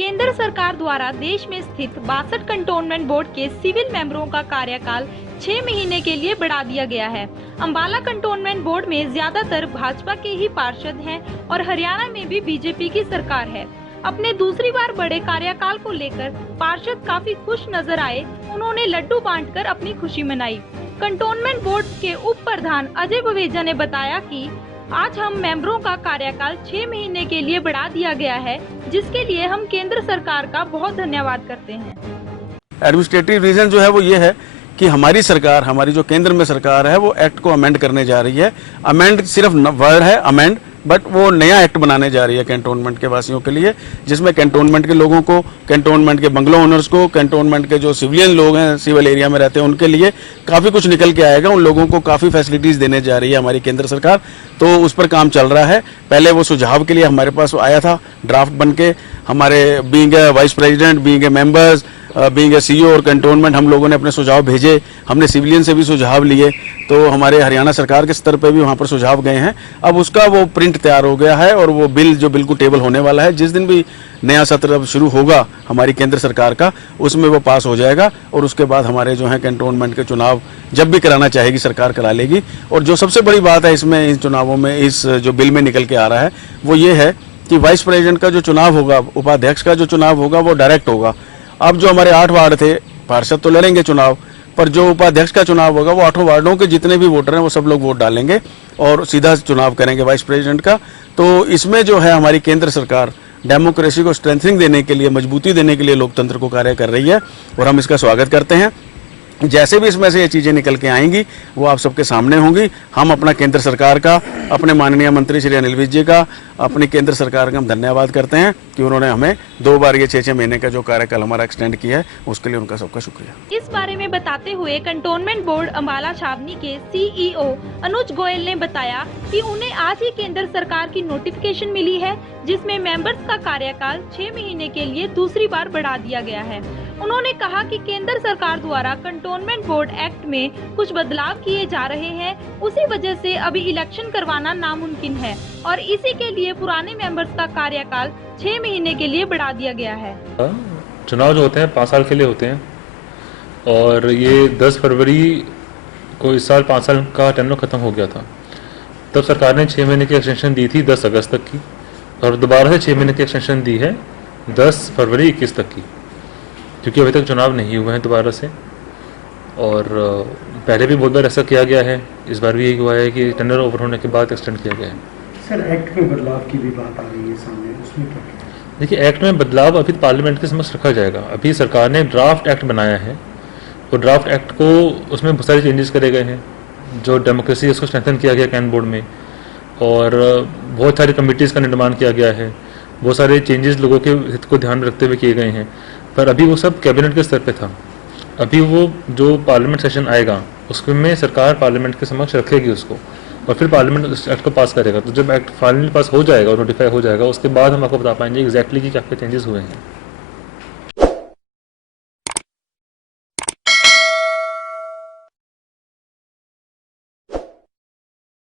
केंद्र सरकार द्वारा देश में स्थित 62 कंटोनमेंट बोर्ड के सिविल मेंबरों का कार्यकाल 6 महीने के लिए बढ़ा दिया गया है। अंबाला कंटोनमेंट बोर्ड में ज्यादातर भाजपा के ही पार्षद हैं और हरियाणा में भी बीजेपी की सरकार है। अपने दूसरी बार बड़े कार्यकाल को लेकर पार्षद काफी खुश नजर आए। उन्होंने लड्डू बांटकर अपनी खुशी मनाई। कंटोनमेंट बोर्ड के उप प्रधान अजय बवेजा ने बताया कि आज हम मेंबरों का कार्यकाल 6 महीने के लिए बढ़ा दिया गया है, जिसके लिए हम केंद्र सरकार का बहुत धन्यवाद करते हैं। एडमिनिस्ट्रेटिव रीजन जो है वो ये है कि हमारी सरकार, हमारी जो केंद्र में सरकार है वो एक्ट को अमेंड करने जा रही है। अमेंड सिर्फ वर्ड है अमेंड, बट वो नया एक्ट बनाने जा रही है कैंटोनमेंट के वासियों के लिए, जिसमें कैंटोनमेंट के लोगों को, कैंटोनमेंट के बंगलो ओनर्स को, कैंटोनमेंट के जो सिविलियन लोग हैं, सिविल एरिया में रहते हैं, उनके लिए काफ़ी कुछ निकल के आएगा। उन लोगों को काफ़ी फैसिलिटीज़ देने जा रही है हमारी केंद्र सरकार, तो उस पर काम चल रहा है। पहले वो सुझाव के लिए हमारे पास आया था ड्राफ्ट बन के, हमारे being a vice president, being a members, being a CEO और कैंटोनमेंट, हम लोगों ने अपने सुझाव भेजे। हमने सिविलियन से भी सुझाव लिए, तो हमारे हरियाणा सरकार के स्तर पे भी वहाँ पर सुझाव गए हैं। अब उसका वो प्रिंट तैयार हो गया है और वो बिल जो बिल्कुल टेबल होने वाला है, जिस दिन भी नया सत्र अब शुरू होगा हमारी केंद्र सरकार का, उसमें वो पास हो जाएगा और उसके बाद हमारे जो है कैंटोनमेंट के चुनाव जब भी कराना चाहेगी सरकार करा लेगी। और जो सबसे बड़ी बात है इसमें, इन चुनावों में, इस जो बिल में निकल के आ रहा है, वो ये है कि वाइस प्रेसिडेंट का जो चुनाव होगा, उपाध्यक्ष का जो चुनाव होगा, वो डायरेक्ट होगा। अब जो हमारे 8 वार्ड थे, पार्षद तो लड़ेंगे चुनाव, पर जो उपाध्यक्ष का चुनाव होगा वो 8 वार्डों के जितने भी वोटर हैं वो सब लोग वोट डालेंगे और सीधा चुनाव करेंगे वाइस प्रेसिडेंट का। तो इसमें जो है हमारी केंद्र सरकार डेमोक्रेसी को स्ट्रेंथनिंग देने के लिए, मजबूती देने के लिए लोकतंत्र को कार्य कर रही है और हम इसका स्वागत करते हैं। जैसे भी इसमें से ये चीज़ें निकल के आएंगी वो आप सबके सामने होंगी। हम अपना केंद्र सरकार का, अपने माननीय मंत्री श्री अनिल विज जी का, अपनी केंद्र सरकार का हम धन्यवाद करते हैं कि उन्होंने हमें 2 बार ये 6 महीने का जो कार्यकाल हमारा एक्सटेंड किया है, उसके लिए उनका सबका शुक्रिया। इस बारे में बताते हुए कंटोनमेंट बोर्ड अंबाला छावनी के सीईओ अनुज गोयल ने बताया कि उन्हें आज ही केंद्र सरकार की नोटिफिकेशन मिली है, जिसमें मेंबर्स का कार्यकाल 6 महीने के लिए दूसरी बार बढ़ा दिया गया है। उन्होंने कहा कि केंद्र सरकार द्वारा कंटोनमेंट बोर्ड एक्ट में कुछ बदलाव किए जा रहे हैं, उसी वजह से अभी इलेक्शन करवाना नामुमकिन है और इसी के लिए पुराने मेंबर्स का कार्यकाल 6 महीने के लिए बढ़ा दिया गया है। चुनाव जो होते हैं 5 साल के लिए होते हैं और ये 10 फरवरी को इस साल 5 साल का टेन्योर खत्म हो गया था। तब सरकार ने 6 महीने की एक्सटेंशन दी थी 10 अगस्त तक की, और दोबारा से 6 महीने की एक्सटेंशन दी है 10 फरवरी 21 तक की, क्योंकि अभी तक चुनाव नहीं हुए हैं दोबारा से। और पहले भी बहुत बार ऐसा किया गया है, इस बार भी यही हुआ है कि टेंडर ओवर होने के बाद एक्सटेंड किया गया है। सर, एक्ट में बदलाव की भी बात आ रही है सामने, उसमें क्या? देखिए, एक्ट में बदलाव अभी पार्लियामेंट के समक्ष रखा जाएगा। अभी सरकार ने ड्राफ्ट एक्ट बनाया है, तो ड्राफ्ट एक्ट को, उसमें बहुत सारे चेंजेस करे गए हैं। जो डेमोक्रेसी है उसको स्ट्रेंथन किया गया कैन बोर्ड में, और बहुत सारी कमिटीज़ का निर्माण किया गया है। बहुत सारे चेंजेस लोगों के हित को ध्यान में रखते हुए किए गए हैं, पर अभी वो सब कैबिनेट के स्तर पे था। अभी वो जो पार्लियामेंट सेशन आएगा उसमें सरकार पार्लियामेंट के समक्ष रखेगी उसको, और फिर पार्लियामेंट उस एक्ट को पास करेगा। तो जब एक्ट फाइनली पास हो जाएगा और नोटिफाई हो जाएगा, उसके बाद हम आपको बता पाएंगे एग्जैक्टली कि क्या क्या चेंजेस हुए हैं।